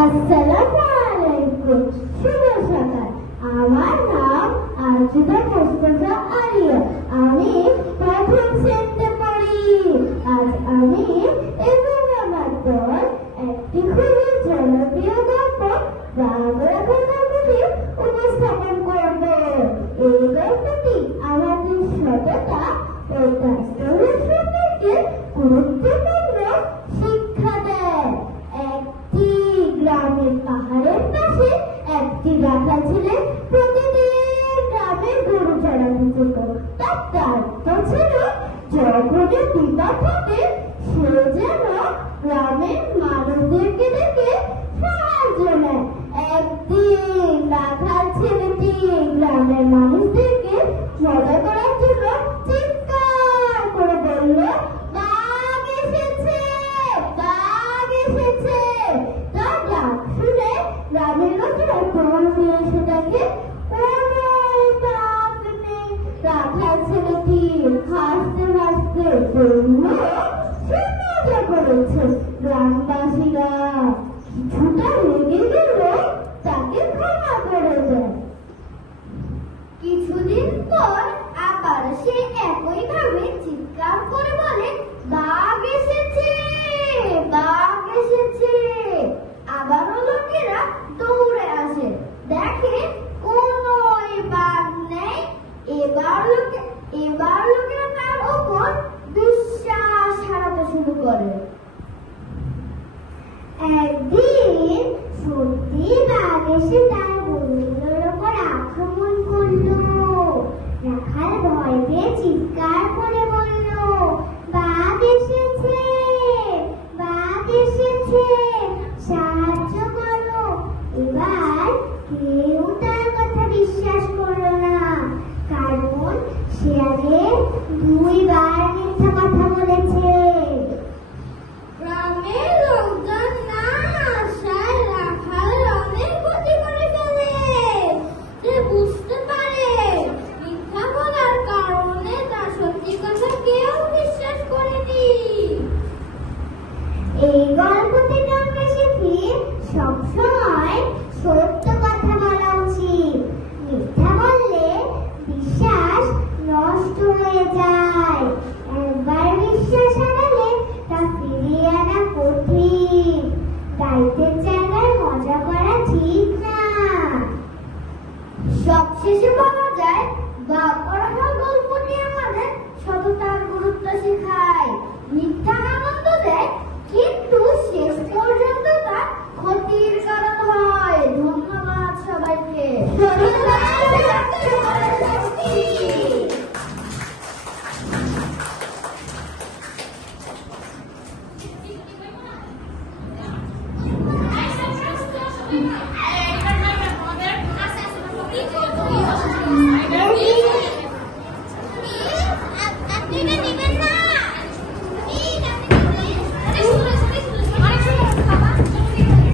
আসসালামু আলাইকুম। শুভ সকাল। আমার নাম আজিদা মুস্তাফা আলিয়া। আমি প্রথম শ্রেণীতে পড়ি। আজ আমি এবং আমার দল একটি খুবই জনপ্রিয় গল্প বাংলা গল্পটি উপস্থাপন করব। এই গল্পটি আমাদের সততা ও বাস্তবের সম্পর্কে গুরুত্বপূর্ণ শিক্ষা দেয়। একটি গ্রামের পাহাড়ের পাশে একটি রাখাল ছেলে প্রতিদিন গ্রামে গরু চড়াতে যেত। তার দায়িত্ব ছিল যখনই বিপদ হবে সে যেন গ্রামের মানুষদেরকে ডেকে সাহায্য নেয়। একদিন রাখাল ছেলেটি গ্রামের মানুষদেরকে মজা করার জন্য চিৎকার করে বলল, বাঘ এসেছে, বাঘ এসেছে। তার ডাক শুনে গ্রামের লোকেরা দৌড় দিয়ে এসে দেখে কোনো বাঘ নেই। রাখাল ছেলেটি হাসতে হাসতে বলল, সে মজা করেছে। গ্রামবাসীরা কিছুটা রেগে গেল, তাকে ক্ষমা করে দেয়। কিছুদিন পর আবার সে একইভাবে চিৎকার করে বলে, বাঘ এসেছে, বাঘ এসেছে। আবারও লোকেরা দৌড়ে আসে, দেখে কোনো বাঘ নেই। এবার লোকেরা তার উপর বিশ্বাস হারাতে শুরু করে। একদিন সত্যি বাঘ এসে তার গরুগুলোর উপর আক্রমণ করলো। রাখাল ভয় পেয়ে চিৎকার করে বলল, বাঘ এসেছে, বাঘ এসেছে, সাহায্য করো। এবার কেউ তার কথা বিশ্বাস করলো না, কারণ সে আগে 2 বার মিথ্যা কথা বলেছে। গ্রামের লোকজন না আসায় রাখাল অনেক ক্ষতি করে ফেলে। সে বুঝতে পারে মিথ্যা বলার কারণে তার সত্যি কথা কেউ বিশ্বাস করেনি। এই গল্প থেকে আমরা শিখি সবসময় সত্য কথা বলা উচিত। মিথ্যা বললে বিশ্বাস নষ্ট হয়ে যায়। একবার বিশ্বাস হারালে তা ফিরিয়ে আনা কঠিন। দায়িত্বের জায়গায় মজা করা ঠিক না। সবশেষে বলা যায়, বাঘ গল্পটি আমাদের সততার গুরুত্ব শেখায়। মিথ্যা আনন্দ দেয় কিন্তু